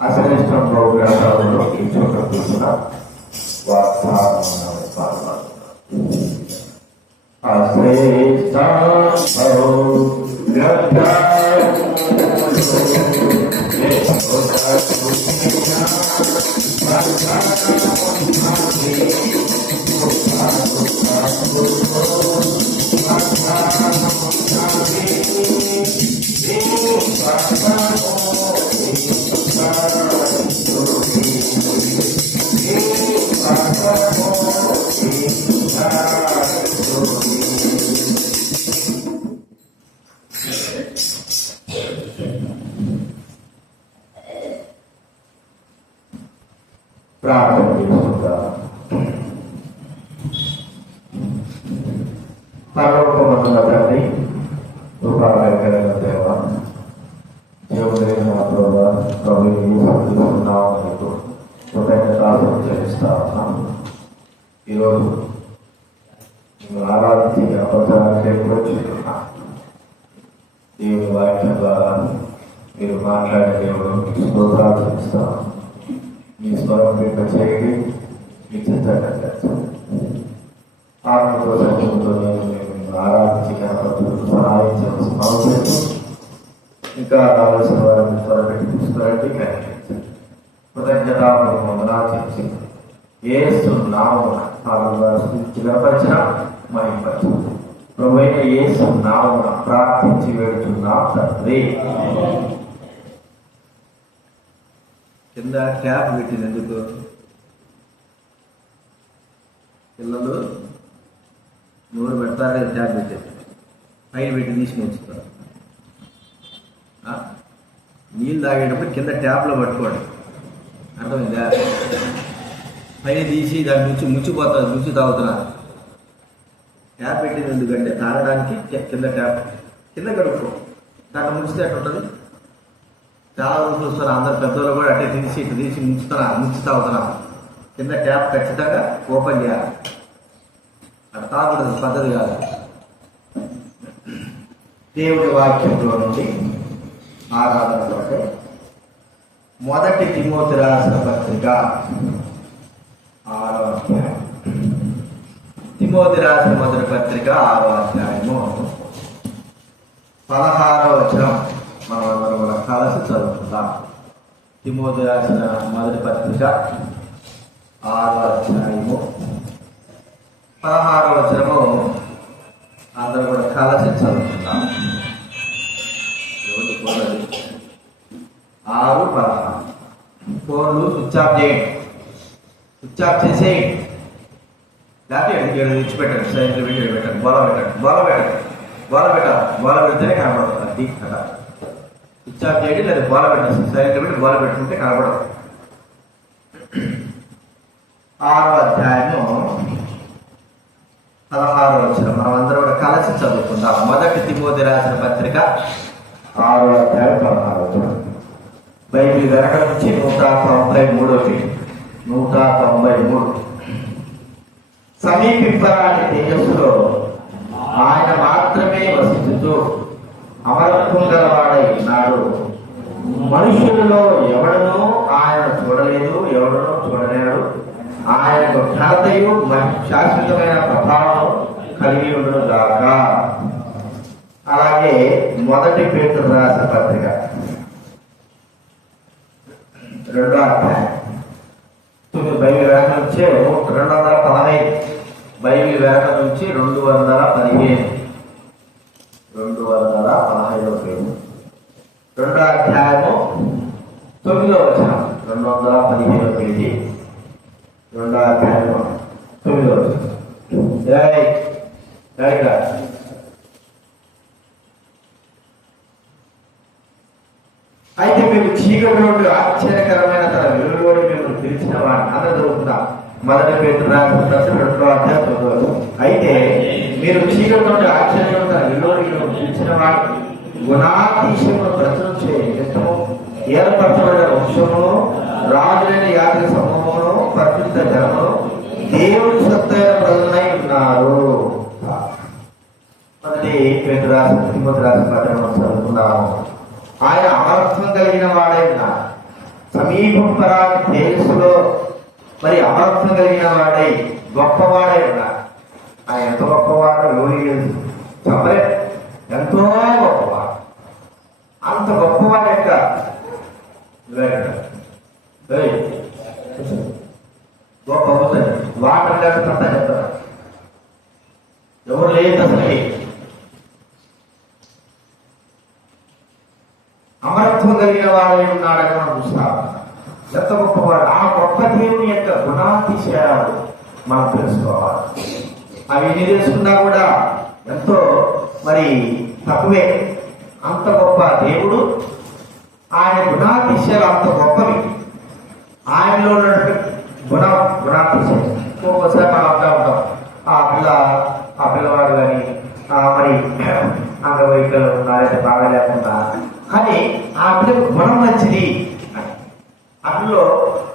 అశ్రేష్టం గ్రంథాలలో ఈ చోట కూర్చున్న వాగ్దానం అశ్రేష్ట ప్రార్థన చేసుకుంటాం. పరలోకమందున్న తండ్రి, కృపాకరమైన దేవ, దేవుడైన మా ప్రభువా, ప్రభువుకు కృతజ్ఞతాస్తుతులు చెల్లిస్తా ఉన్నాం. ఈరోజు ఆరాధించి అవసరానికి వచ్చుకున్నా దేవుని వాక్యం ద్వారా మీరు మాట్లాడే దేవుడు స్తోత్రాలు చెల్లిస్తాం. మీ స్వరం పెంప చేయండి, మీ చిత్తంగా చేస్తాను. ఆత్మతో సత్యంతో నేను ఆరాధించి గణపతులకు సహాయం చేస్తూ ఇంకా రావాల్సిన వారిని త్వరపెట్టి తీసుకురండి. కనిపించండి. కృతజ్ఞత చేసి యేసు నామమున గణపరిచిన మహిమపరచు. ప్రభువైన యేసు నామమున ప్రార్థించి వేడుచున్నాం తండ్రి. కింద ట్యాప్ పెట్టింది ఎందుకు? పిల్లలు నూనె పెడతారు కదా, ట్యాప్ పెట్టారు, పైన పెట్టి తీసుకుని ఉంచుతారు. నీళ్ళు తాగేటప్పుడు కింద ట్యాప్లో పట్టుకోండి, అర్థమైందా? పైన తీసి దాని నుంచి ముచ్చిపోతుంది, ముచ్చి తాగుతున్నారు. ట్యాప్ పెట్టింది ఎందుకంటే తాగడానికి కింద ట్యాప్ కింద కడుక్కో, దాంట్లో ముంచితే అట్లా ఉంటుంది. చాలా మంది చూస్తారు, అందరు పెద్దవాళ్ళు కూడా అట్టే తీసి ఇటు తీసి ముంచి తాగుతున్నారు. కింద ట్యాప్ ఖచ్చితంగా ఓపెన్ చేయాలి, అట్లా తాగకూడదు, పద్ధతి కాదు. దేవుడి వాక్యంలో నుండి ఆరాధన కొరకు మొదటి తిమోతి రాసిన పత్రిక 6వ అధ్యాయం. తిమోతి రాసిన మొదటి పత్రిక 6వ అధ్యాయము 16వ వచనం మనం కూడా కలిసి చదువుకుందాం. తిమోతి రాసిన మొదటి పత్రిక 6వ అధ్యాయము 16వ వచనము అందరూ కూడా కలిసి చదువుకుందాం. 6:16. ఫోన్లు స్విచ్ ఆఫ్ చేయండి, స్విచ్ ఆఫ్ చేసేయండి. లేకపోతే ఎక్కడికి విడిచిపెట్టండి, సైకిల్ పెట్టి పెట్టండి, గోల పెడితేనే కనబడుతుంది. అది కదా, స్విచ్ ఆఫ్ చేయండి, లేదా గోల పెట్టండి, సైకిల్ పెట్టి గోల పెట్టుకుంటే కనబడదు. 6వ అధ్యాయము 16వ వచనం మనం అందరూ కూడా కలిసి చదువుకుందాం. మొదటి తిమోతి రాసిన పత్రిక 6వ అధ్యాయం 16వ వచనం. బైబిల్ వెనక నుంచి 193. సమీపింపరాని తేజస్సులో ఆయన మాత్రమే వసించుతూ అమరత్వం గలవాడై ఉన్నాడు. మనుషులలో ఎవడనూ ఆయన చూడలేదు, ఎవడనూ చూడలేడు. ఆయనకు ఘనతయు శాశ్వతమైన ప్రభావం కలిగి ఉండదు గాక. అలాగే మొదటి పేతురు రాసిన పత్రిక 2వ అధ్యాయం 9. బైబిల్ వెనక నుంచే 215. బైబిల్ వెనక నుంచి 215 పేరు. 2వ అధ్యాయము 9వ వచనం. 215 పేజీ, 2వ అధ్యాయము 9వ వచనం. అయితే మీకు చీకటి నుండి ఆశ్చర్యకరమైన తన వెలుగులోని మేము పిలిచిన వాడిని అందరూ చదువుకుందాం. మొదటి పేతురు రాసిన 2వ అధ్యాయం 9వ వచనం. అయితే మీరు చీకటి నుండి ఆశ్చర్యకరమైన తన వెలుగులోని మేము పిలిచిన వాడిని గుణాతిశయమును ప్రచురం చేయము, ఏర్పరచబడిన వంశమును, రాజులైన యాత్రి సమూహమును, పరిశుద్ధ జనమును, దేవుని సత్తైన ప్రజలై ఉన్నారు. మొదటి తిమోతి రాసిన పత్రికను చదువుకున్నాము. ఆయన అమరత్వం కలిగిన వాడై ఉన్నాడు. సమీపరాని తేజస్సులో మరి అమరత్వం కలిగిన వాడై గొప్పవాడై ఉన్నాడు. ఆయన ఎంత గొప్పవాడో ఎవరికి తెలుసు? చెప్పలే. ఎంతో గొప్పవాడు. అంత గొప్పవాడు యొక్క గొప్ప వాటర్ లేకుండా చెప్తారు. ఎవరు లేదు అసలు. అమరత్వం కలిగిన వాడై ఉన్నాడని మనం చూస్తాం. ఎంత గొప్పవాడు. ఆ గొప్ప దేవుని యొక్క గుణాతిశయాలు మనం తెలుసుకోవాలి. అవి ఎన్ని తెలుసుకున్నా కూడా ఎంతో మరి తక్కువే. అంత గొప్ప దేవుడు, ఆయన గుణాతిశయాలు అంత గొప్పవి. ఆయనలో ఉన్నటువంటి గుణాతిశయం ఒక్కోసారి మనం అంటా ఉంటాం, ఆ పిల్లవాడు కానీ మరి అంగవైకల్యం ఉన్నా లేదా బాగా లేకుండా, కానీ ఆ పిల్లలకు గుణం మంచిది. అందులో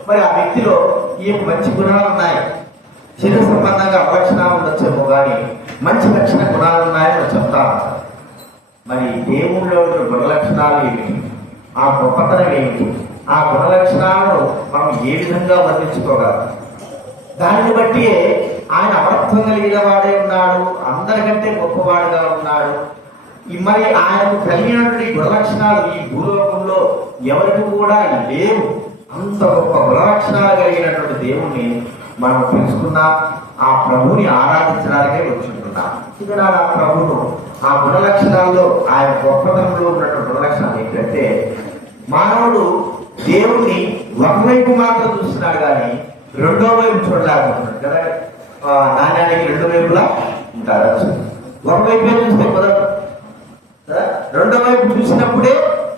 మరి ఆ వ్యక్తిలో ఈ మంచి గుణాలు ఉన్నాయి. శరీర సంబంధంగా అవలక్షణాలు ఉండొచ్చేమో కానీ మంచి లక్షణ గుణాలు ఉన్నాయని చెప్తా ఉంటాం. మరి దేవుళ్ళలో గుణలక్షణాలు ఏమిటి? ఆ గొప్పతనం ఏమిటి? ఆ గుణలక్షణాలను మనం ఏ విధంగా వర్ణించుకోగలం? దానిని బట్టి ఆయన అమరత్వం కలిగిన వాడే ఉన్నాడు, అందరికంటే గొప్పవాడుగా ఉన్నాడు. మరి ఆయనకు కలిగినటువంటి గుణలక్షణాలు ఈ భూలోకంలో ఎవరికి కూడా లేవు. అంత గొప్ప గుణలక్షణాలు కలిగినటువంటి దేవుణ్ణి మనం తెలుసుకున్నా ఆ ప్రభుని ఆరాధించడానికే వచ్చుకుంటున్నాం. ఇది నా ప్రభును ఆ గుణలక్షణాల్లో ఆయన గొప్పతనంలో ఉన్నటువంటి గుణలక్షణాలు ఏంటంటే, మానవుడు దేవుణ్ణి ఒకవైపు మాత్రం చూస్తున్నాడు కానీ రెండో వైపు చూడలేకపోతున్నాడు కదా. నాణ్యానికి రెండు వైపులా ఉంటారు. ఒకవైపే చూస్తే కుదరదు. రెండో వైపు చూసినప్పుడే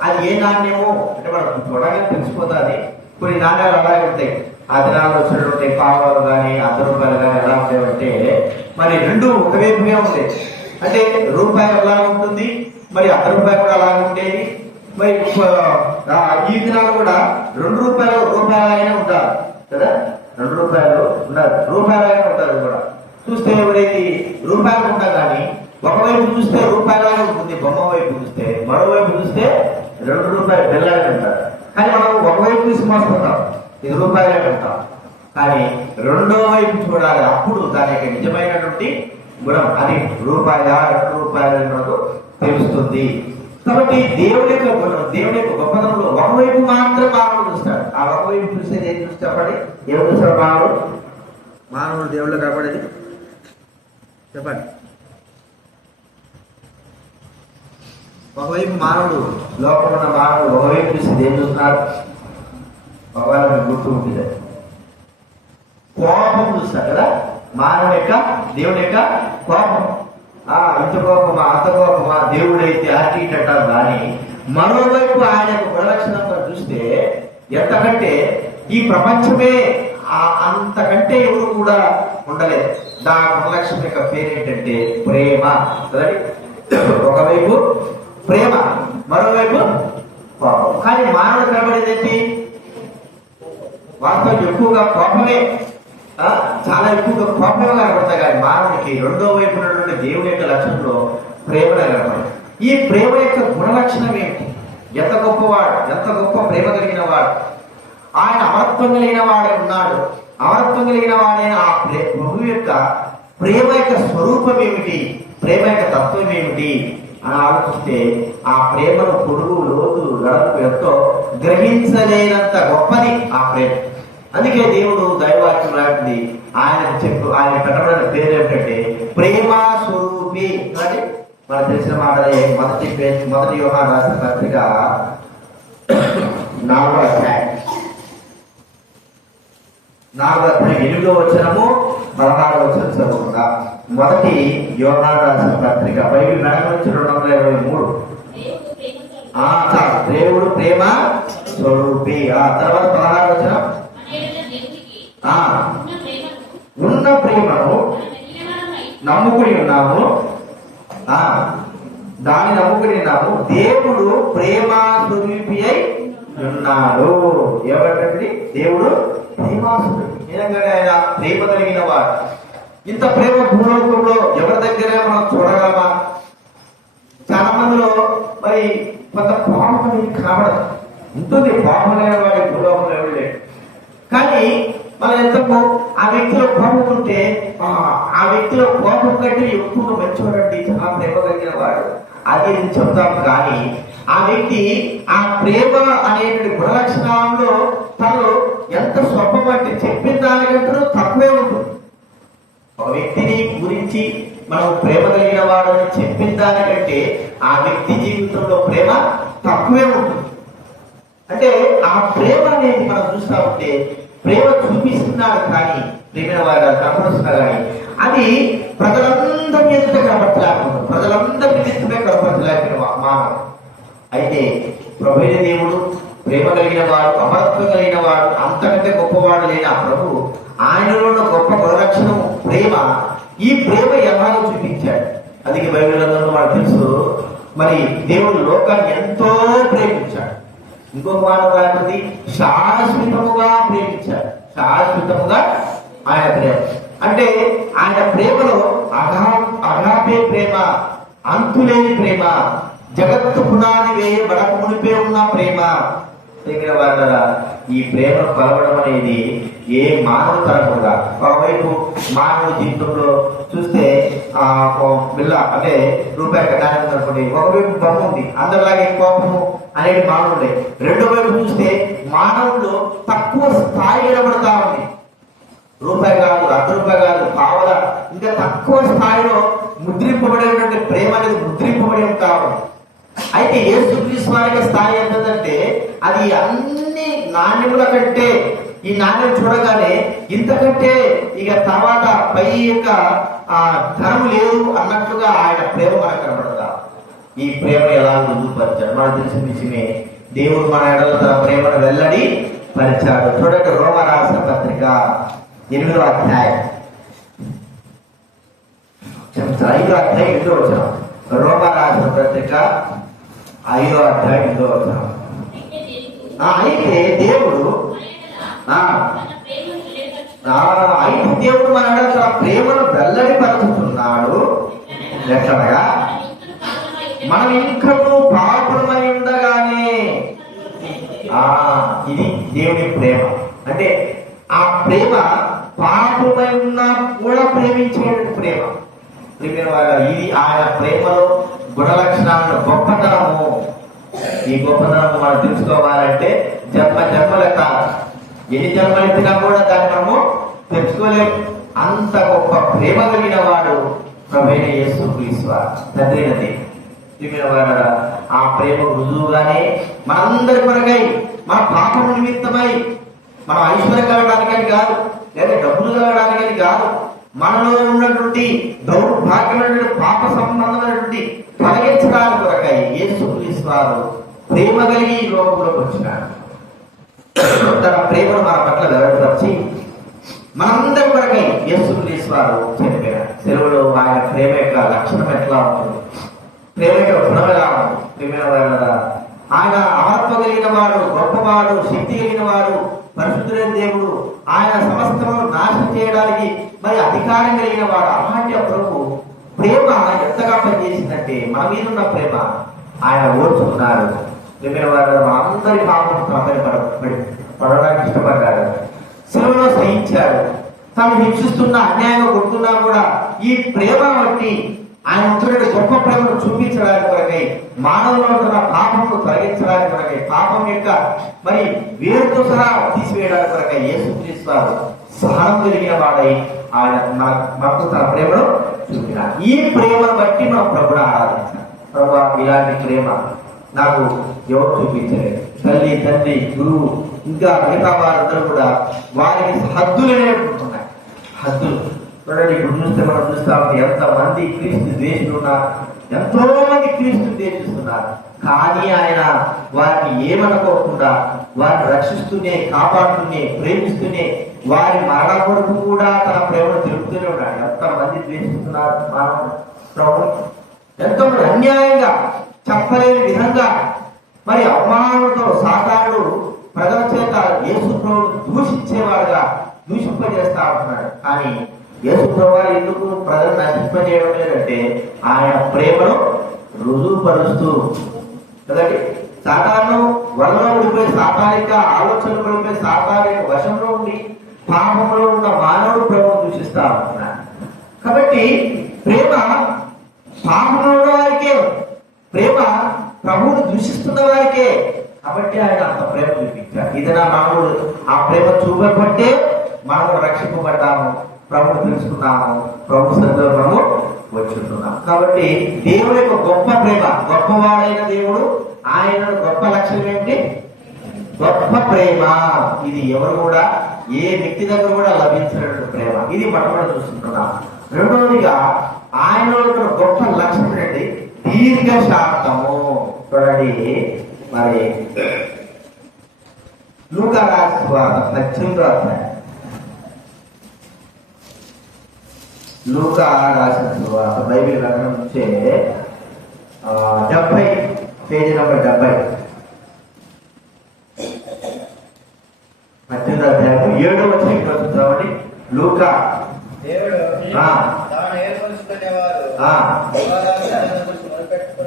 అది ఏ నాణ్యమో అంటే మనకు చూడగానే తెలిసిపోతుంది. కొన్ని నాణ్యాలు అలాగే ఉంటాయి. ఆ దినాల్లో వచ్చినటువంటి పావాలు కానీ ₹100 కానీ ఎలా ఉంటాయంటే మరి రెండు ఒకవైపుగా ఉంటాయి. అంటే రూపాయి ఎలా ఉంటుంది, మరి ₹100 కూడా అలాగే ఉండేది. మరి ఈ దినాలు కూడా రూపాయలైనా ఉంటారు కదా. ₹2 ఉన్నారు, రూపాయలైనా ఉంటారు కూడా. చూస్తే ఎవరైతే రూపాయలు ఉంటాం కానీ ఒకవైపు చూస్తే రూపాయలాగా ఉంటుంది, బొమ్మ వైపు చూస్తే, మరోవైపు చూస్తే ₹2 బిల్లాగా ఉంటారు. కానీ మనం ఒకవైపు చూసి మోసపోతాం, ఇది రూపాయలే ఉంటాం. కానీ రెండో వైపు చూడాలి, అప్పుడు దాని యొక్క నిజమైనటువంటి గుణం అది రూపాయల ₹2 తెలుస్తుంది. కాబట్టి దేవుడి యొక్క గుణం, దేవుడి యొక్క గొప్పతనంలో ఒకవైపు మాత్రం మానవుడు చూస్తాడు. ఆ ఒకవైపు చూస్తే ఏం చూస్తే చెప్పండి, ఏం చూస్తాడు మానవుడు దేవుళ్ళు కాబడేది చెప్పండి. ఒకవైపు మానవుడు, లోపల ఉన్న మానవుడు ఒకవైపు చూసి ఏం చూస్తున్నారు? ఒకవేళ మీకు గుర్తు ఉంటుంది, కోపం చూస్తారు కదా. మానవుడి యొక్క దేవుడి యొక్క కోపం, ఇంత కోపమా అంత కోపమా, దేవుడైతే అటు అంటారు. కానీ మరోవైపు ఆయన యొక్క గుణలక్షణంగా చూస్తే ఎంతకంటే ఈ ప్రపంచమే అంతకంటే ఎవరు కూడా ఉండలేదు. దా గుణలక్షణం యొక్క పేరు ఏంటంటే ప్రేమ. ఒకవైపు ప్రేమ, మరోవైపు కోపం. కానీ మానవుడు కనబడేది ఏంటి? వాస్తవం ఎక్కువగా కోపమే, చాలా ఎక్కువగా కోపమే కనబడతాయి. కానీ మానవుడికి రెండో వైపు ఉన్నటువంటి దేవుడి యొక్క లక్షణంలో ప్రేమ కనబడతాయి. ఈ ప్రేమ యొక్క గుణలక్షణం ఏంటి? ఎంత గొప్పవాడు, ఎంత గొప్ప ప్రేమ కలిగిన వాడు. ఆయన అమరత్వం కలిగిన వాడే ఉన్నాడు. అమరత్వం కలిగిన వాడైన ఆ ప్రభు యొక్క ప్రేమ యొక్క స్వరూపం ఏమిటి, ప్రేమ యొక్క తత్వం ఏమిటి అని ఆలోచిస్తే ఆ ప్రేమను పొడుగు లోతు గడపకు ఎంతో గ్రహించలేనంత గొప్పది ఆ ప్రేమ. అందుకే దేవుడు దైవవాక్యం లాంటిది ఆయన పెట్టబడిన పేరు ఏమిటంటే ప్రేమ స్వరూపి. అంటే మనకు తెలిసిన మాటలే. మొదటి యోహాను రాసిన పత్రిక 4వ అధ్యాయం 8వ వచనము 16వ వచనం చదువుకుందా. మొదటి యోహాను రాసిన పత్రిక బైబిల్ మెడ నుంచి 223. దేవుడు ప్రేమ స్వరూపి. తర్వాత 16వ వచనం, ఉన్న ప్రేమను నమ్ముకుని ఉన్నాము, దాన్ని నమ్ముకుని ఉన్నాము. దేవుడు ప్రేమ స్వరూపి అయి ఉన్నాడు. ఎవరంటే దేవుడు ప్రేమ స్వరూపి. నిజంగానే ఆయన ప్రేమ కలిగిన వాడు. ఇంత ప్రేమ భూలోకంలో ఎవరి దగ్గర మనం చూడగలమా? చాలా మందిలో మరి కొంత కోపం అనేది కనబడదు. ఉంటుంది, కోపం లేని వాడి భూలోకంలో ఎవరు లేడు. కానీ మనం ఎంతకు ఆ వ్యక్తిలో కోపం ఉంటే ఆ వ్యక్తిలో కోపం కంటే ఎక్కువగా మంచివాడండి, చాలా ప్రేమ కలిగిన వాడు అది చెప్తాం. కానీ ఆ వ్యక్తి ఆ ప్రేమ అనేటువంటి గుణలక్షణంలో తను ఎంత స్వల్పం అంటే చెప్పిన దానికంటే తక్కువే ఉంటుంది. ఒక వ్యక్తిని గురించి మనం ప్రేమ కలిగిన వాడు అని చెప్పిన దానికంటే ఆ వ్యక్తి జీవితంలో ప్రేమ తక్కువే ఉంటుంది. అంటే ఆ ప్రేమ అనేది మనం చూస్తా ఉంటే ప్రేమ చూపిస్తున్నారు కానీ ప్రేమైన వారు కనపడుతున్నారు కానీ అది ప్రజలందరి ఎదుట కనపడలేకపోతుంది, ప్రజలందరి నిమిత్తమే కనపడలేకపోయిన మానవుడు. అయితే ప్రభువైన దేవుడు ప్రేమ కలిగిన వాడు, అమరత్వం కలిగిన వాడు, అంతకంటే గొప్పవాడు లేని ఆ ప్రభు ఆయనలో ఉన్న గొప్ప గుణలక్షణం ప్రేమ. ఈ ప్రేమ ఎలాగో చూపించాడు. అది బైబిల్ గ్రంథంలో మనకు తెలుసు. మరి దేవుడు లోకాన్ని ఎంతో ప్రేమించాడు. ఇంకొక మాట రాకపోతే శాశ్వతముగా ప్రేమించాడు. శాశ్వతముగా ఆయన ప్రేమ అంటే ఆయన ప్రేమలో అగాపే ప్రేమ, అంతులేని ప్రేమ, జగత్తు పునాది వేయబడక మునిపే ఉన్న ప్రేమ. దగ్గర వాళ్ళ ఈ ప్రేమ కలవడం అనేది ఏ మానవ తరపుగా. ఒకవైపు మానవ జీవితంలో చూస్తే బిల్ల అంటే రూపాయి కట్టాలని అనుకోండి, ఒకవైపు బొమ్మ ఉంది, అందరిలాగే కోపము అనేది మానవుడే. రెండో వైపు చూస్తే మానవుల్లో తక్కువ స్థాయి నిలబడతా ఉంది. రూపాయి కాదు, ₹1 కాదు, పావల, ఇంకా తక్కువ స్థాయిలో ముద్రింపబడేటువంటి ప్రేమ అనేది ముద్రింపబడి కావాలి. అయితే యేసుక్రీస్తు వారి స్థాయి ఎంతంటే అది అన్ని నాణ్యముల కంటే ఈ నాణ్యం చూడగానే ఇంతకంటే ఇక తర్వాత పై యొక్క ధనం లేదు అన్నట్లుగా ఆయన ప్రేమ మనకు కనబడదా. ఈ ప్రేమ ఎలా రుజువుపరిచాడు మనకు తెలిసిన విషయమే. దేవుడు మన ఎడల తన ప్రేమను వెల్లడి పరిచాడు. చూడండి, రోమరాసిన పత్రిక 8వ అధ్యాయం 5వ అధ్యాయం 8వ వచనం. రోమరాసిన పత్రిక 5వ అధ్యాయం 8వ వచనం. అయితే దేవుడు మన తన ప్రేమను వెల్లడి పరుచుతున్నాడు. ఎట్లనగా మనం ఇంకనూ పాపులమై ఉండగానే. ఇది దేవుని ప్రేమ. అంటే ఆ ప్రేమ పాపులమై ఉన్నా కూడా ప్రేమించేటువంటి ప్రేమ. ఇది ఆయన ప్రేమలో గుణలక్షణాలను గొప్పతనము. ఈ గొప్పతనం మనం తెలుసుకోవాలంటే జన్మల కాలం, ఎన్ని జన్మలు ఎత్తినా కూడా దాన్ని మనము తెలుసుకోలేము. అంత గొప్ప ప్రేమ కలిగిన వాడు ప్రభువైన యేసుక్రీస్తు తండ్రి. ఆ ప్రేమ రుజువుగానే మనందరి కొరకై, మన పాపం నిమిత్తమై, మనం ఐశ్వర్యం కలగడానికని కాదు, లేదా డబ్బులు కలగడానికని కాదు, మనలో ఉన్నటువంటి దౌర్భాగ్యమైనటువంటి పాప సంబంధమైనటువంటి తొలగించడానికి కొరకై యేసుక్రీస్తు వారు ప్రేమ కలిగి ఈ లోకంలోకి వచ్చినాడు. తన ప్రేమను మన పట్ల వెల్లడిపరిచి మనందరి కొరకై యేసుక్రీస్తు వారు చెప్పారు. సెలవులో ఆయన ప్రేమ యొక్క లక్షణం ఎట్లా ఉంటుంది, ప్రేమ యొక్క గుణం ఎలా ఉంటుంది. ప్రేమ ఆయన అమరత్వం కలిగిన వాడు, గొప్పవాడు, శక్తి కలిగిన వాడు, పరిశుద్ధులైన దేవుడు, ఆయన సమస్తమును నాశనం చేయడానికి మరి అధికారం కలిగిన వాడు. అలాంటి ప్రభు ప్రేమ ఎంతగా పనిచేసిందంటే మన మీద ఉన్న ప్రేమ ఆయన ఓర్చుకున్నారు. ప్రేమైన వారు అందరి పాపం పడడానికి ఇష్టపడ్డాడు. సెలవులో సహించాడు. తాను హింసిస్తున్న, అన్యాయంగా కొడుతున్నా కూడా ఈ ప్రేమ బట్టి ఆయన ఉంటున్న గొప్ప ప్రేమను చూపించడానికి కొరకై, మానవులో ఉంటున్న పాపమును తొలగించడానికి కొరకై, పాపం యొక్క మరి వేరుతో సహా తీసివేయడానికి కొరకై యేసుక్రీస్తు సహనం కలిగిన వాడై ఆయన మనకు తన ప్రేమను చూపినాడు. ఈ ప్రేమను బట్టి మనం ప్రభుని ఆరాధించాలి. ప్రభు, ఇలాంటి ప్రేమ నాకు ఎవరు చూపించలేదు. తల్లి, తండ్రి, గురువు, ఇంకా మిగతా వారందరూ కూడా వారికి హద్దులనే ఉంటున్నాయి. హద్దులు చూడండి. ఇప్పుడు చూస్తే మనం చూస్తాం ఎంతమంది క్రీస్తు ద్వేషులు ఉన్నారు, ఎంతో మంది క్రీస్తు ద్వేషిస్తున్నారు. కానీ ఆయన వారిని ఏమనుకోకుండా వారిని రక్షిస్తూనే, కాపాడుతూనే, ప్రేమిస్తూనే వారి మరణ కొరకు కూడా తన ప్రేమను తెలుపుతూనే ఉన్నాడు. ఎంతమంది ద్వేషిస్తున్నారు మానవుడు ప్రభు, ఎంతో అన్యాయంగా చెప్పలేని విధంగా మరి అవమానంతో సాతానుడు ప్రజల చేత యేసు ప్రభువును దూషించేవాడుగా దూషింపజేస్తా ఉంటున్నాడు. కానీ యేసు ప్రభువు ఎందుకు ప్రజలు నశింపజేయడం లేదంటే ఆయన ప్రేమను రుజువుపరుస్తూ కదండి. సాతాను వలలో ఉండిపోయి సాతానిక ఆలోచనలు పడిపోయి సాతానిక వశంలో ఉండి పాపంలో ఉన్న మానవుడు ప్రభువును దూషిస్తా ఉంటున్నాడు. కాబట్టి ప్రేమ పాపంలో ఉన్న వారికే, ప్రేమ ప్రభువును దూషిస్తున్న వారికే. కాబట్టి ఆయన అంత ప్రేమ చూపించాడు. ఇది నా మానవుడు ఆ ప్రేమ చూపబట్టే మనము రక్షింపబడ్డాము, ప్రభువును తెలుసుకున్నాము, ప్రభు సన్నిధిలో మనము వచ్చుతున్నాం. కాబట్టి దేవుడి యొక్క గొప్ప ప్రేమ, గొప్పవాడైన దేవుడు, ఆయన గొప్ప లక్ష్యం ఏంటి? గొప్ప ప్రేమ. ఇది ఎవరు కూడా ఏ వ్యక్తి దగ్గర కూడా లభించినటువంటి ప్రేమ. ఇది మొట్టమొదటి చూస్తుంటున్నాం. రెండవదిగా ఆయన గొప్ప లక్ష్యం ఏంటి? దీర్ఘశాంతము. చూడండి, మరి లూకా రాసిన సువార్త 18వ అధ్యాయం, లూకా రాసిన సువార్త బైబిల్ గ్రంథం నుంచే 70 పేజీ నెంబర్ 70, 18వ అధ్యాయం 7వ వచనం చూద్దామండి. లూకా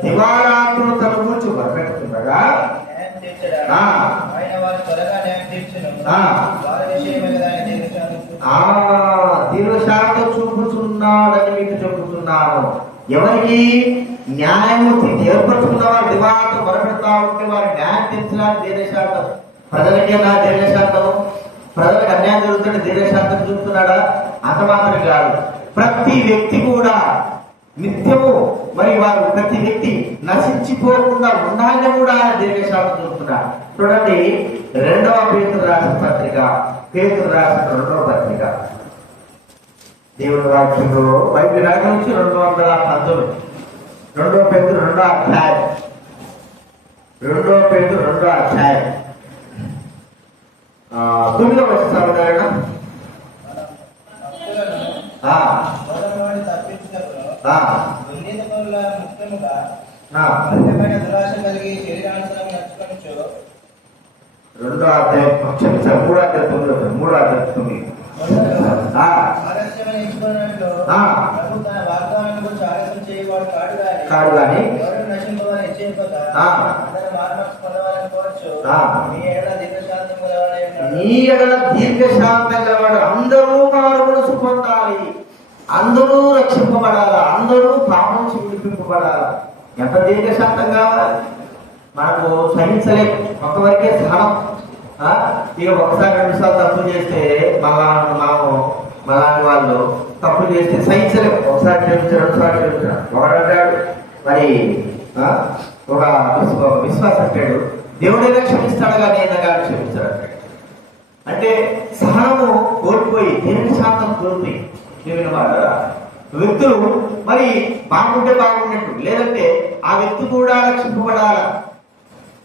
దివారాత్రులు తన కూర్చు మొరపెట్టుకుండగా దీర్ఘశాంతం చూపుతున్నాడని మీకు చెబుతున్నాను. ఎవరికి? న్యాయమూర్తి ఏర్పడుతున్న వారు దివారాత్రులు మొరపెడతా ఉంటే వారి న్యాయం తీర్చడానికి దీర్ఘశాంతం. ప్రజలకే నా దీర్ఘశాంతం, ప్రజలకు అన్యాయం జరుగుతుంటే దీర్ఘశాంతం చూపుతున్నాడా? అంత మాత్రం కాదు, ప్రతి వ్యక్తి కూడా నిత్యము మరి వారు ప్రతి వ్యక్తి నశించిపోకుండా ఉండాలని కూడా ఆయన దీర్ఘశాంతం చూపుతున్నాడు. చూడండి, 2వ పేతురు రాసిన పత్రిక, పేతురు రాసిన 2వ పత్రిక, దేవుని వాక్యంలో బైబిల్ గ్రంథం నుంచి 219, 2వ పేతురు 2వ అధ్యాయం, 2వ పేతురు 2వ అధ్యాయం 9వ వచనం చదవండి. రెండో అధ్యాయం 3:9 కాడు కానీ నీ ఎడల దీర్ఘశాంతం గలవాడు. అందరూ మారుమనసు పొందాలి, అందరూ రక్షింపబడాలి, అందరూ పాపం నుంచి విడిపింపబడాలి. ఎంత దీర్ఘశాంతం కావాలి? మనకు సహించలేము, కొంతవరకే సహనం. ఇక ఒకసారి 2 సార్లు తప్పు చేస్తే మలాంటి వాళ్ళు తప్పు చేస్తే సహించలేము. ఒకసారి క్షమించాడు, 2 సార్లు క్షమించాడు. ఒకడంటాడు మరి ఒక విశ్వాసం అంటాడు, దేవుడైనా క్షమిస్తాడు కానీ ఏదైనా క్షమిస్తాడు అంటాడు. అంటే సహనము కోల్పోయి దీర్ఘశాంతం కోల్పోయి వ్యక్తులు మరి బాగుంటే బాగున్నట్టు, లేదంటే ఆ వ్యక్తి కూడా రక్షింపబడాలి.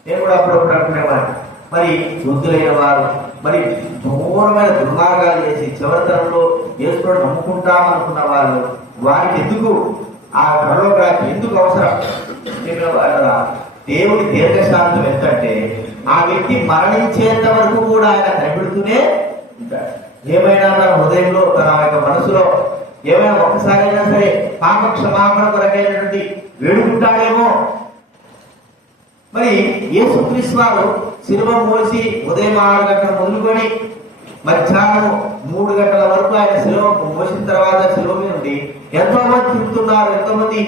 నేను కూడా అప్పుడప్పుడు అనుకునేవాడిని, మరి వృద్ధులైన వారు మరి ఘోరమైన దుర్మార్గాలు చేసి చివరితరంలో యేసుని నమ్ముకుంటామనుకున్న వాళ్ళు, వారికి ఎందుకు ఆ పరలోకానికి ఎందుకు అవసరం? దేవుడి దీర్ఘశాంతం ఎంతంటే ఆ వ్యక్తి మరణించేంత వరకు కూడా ఆయన కనిపెడుతూనే ఉంటాడు. ఏమైనా తన హృదయంలో, తన యొక్క మనసులో ఏమైనా ఒక్కసారైనా సరే పాప క్షమాపణ కొరకైనటువంటి వేడుకుంటాడేమో. మరి యేసుక్రీస్తు వారు శిలువ మోసి ఉదయం 6 గంటల మొదలుకొని మధ్యాహ్నం 3 గంటల వరకు ఆయన శిలువ మోసిన తర్వాత శిలువ మీద ఉండి ఎంతో మంది తింటున్నారు, ఎంతో మంది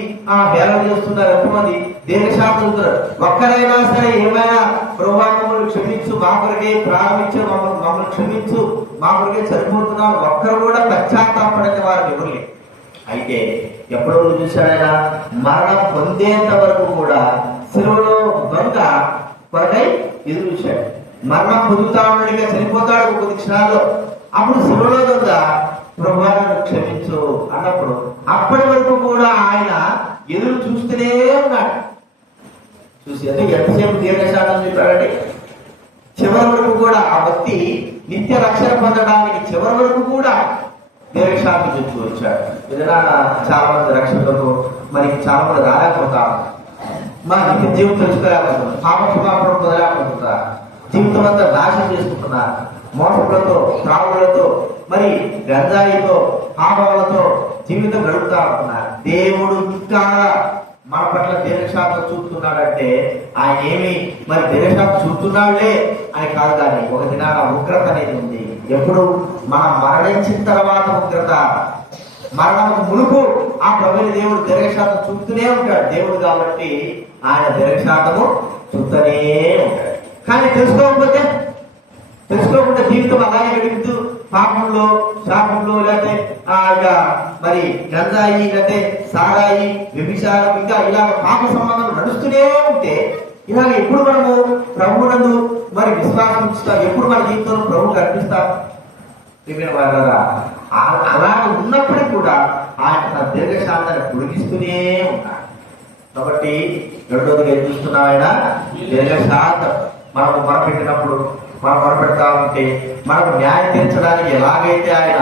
హేళన చేస్తున్నారు, ఎంతో మంది దీర్ఘశాంతం చూస్తున్నారు. ఒక్కరైనా సరే ఏమైనా ప్రభువా మమ్మల్ని క్షమించు, మా కొరకే ప్రారంభించు, మమ్మల్ని క్షమించు, మా కొరకే చనిపోతున్నారు, ఒక్కరు కూడా పశ్చాత్తాపడని వారు ఎవరు లేరు. అయితే ఎప్పుడో చూశాడైనా మరణం పొందేంత వరకు కూడా శిలువలో దొంగ కొరకై ఎదురు చూశాడు. మరణం పొందుతా ఉన్నట్టుగా చనిపోతాడు కొద్ది క్షణాల్లో. అప్పుడు శిలువలో దొంగ ప్రభువాను క్షమించు అన్నప్పుడు అప్పటి వరకు కూడా ఆయన ఎదురు చూస్తూనే ఉన్నాడు. చూసి అంటే ఎంతసేపు దీర్ఘశాంతం చెప్పాడంటే చివరి వరకు కూడా ఆ వ్యక్తి నిత్య రక్షణ పొందడానికి చివరి వరకు కూడా దీర్ఘశాంతం చెప్తూ వచ్చాడు. ఏదైనా చాలా మంది రక్షకులకు మరి చాలా మంది రాలేకపోతారు, మా నిత్య జీవితం తెలుసుకోలేకపోతున్నారు, పాప క్షమాపణ పొందలేకపోతున్నారు, జీవితం అంతా నాశనం చేసుకుంటున్నారు, మోసములతో, త్రాగులతో, మరి గంజాయితో, పాపాలతో జీవితం గడుపుతా ఉంటున్నారు. దేవుడు ఇంకా మన పట్ల దీర్ఘశాంతం చూపుతున్నాడంటే ఆయన ఏమి మరి దీర్ఘశాంతం చూపుతున్నాడులే అని కాదు, కానీ ఒక దినాన ఉగ్రత అనేది ఉంది. ఎప్పుడు మనం మరణించిన తర్వాత ఉగ్రత, మరణకు మునుపు ఆ ప్రభుని దేవుడు దీర్ఘశాంతం చూపుతూనే ఉంటాడు దేవుడు కాబట్టి ఆయన దీర్ఘశాంతము చూస్తూనే ఉంటాడు. కానీ తెలుసుకోకపోతే జీవితం అలాగే గడుపుతూ పాపంలో శాపంలో లేకపోతే ఇక మరి గంజాయి లేకపోతే సారాయి వ్యభిచారం ఇంకా ఇలా పాప సంబంధం నడుస్తూనే ఉంటే ఇలాగ ఎప్పుడు మనము ప్రభువునందు మరి విశ్వాసం ఉంచుతాం, ఎప్పుడు మన జీవితంలో ప్రభు కనిపిస్తాం? అలా ఉన్నప్పటికీ కూడా ఆయన తన దీర్ఘశాంతాన్ని పొడిగిస్తూనే ఉంటాడు. కాబట్టి రెండోదిగా ఏం చూస్తున్నాం, ఆయన దీర్ఘశాంతం. మనము మొరపెట్టినప్పుడు మనం మొరపెడతా ఉంటే మనకు న్యాయం తీర్చడానికి ఎలాగైతే ఆయన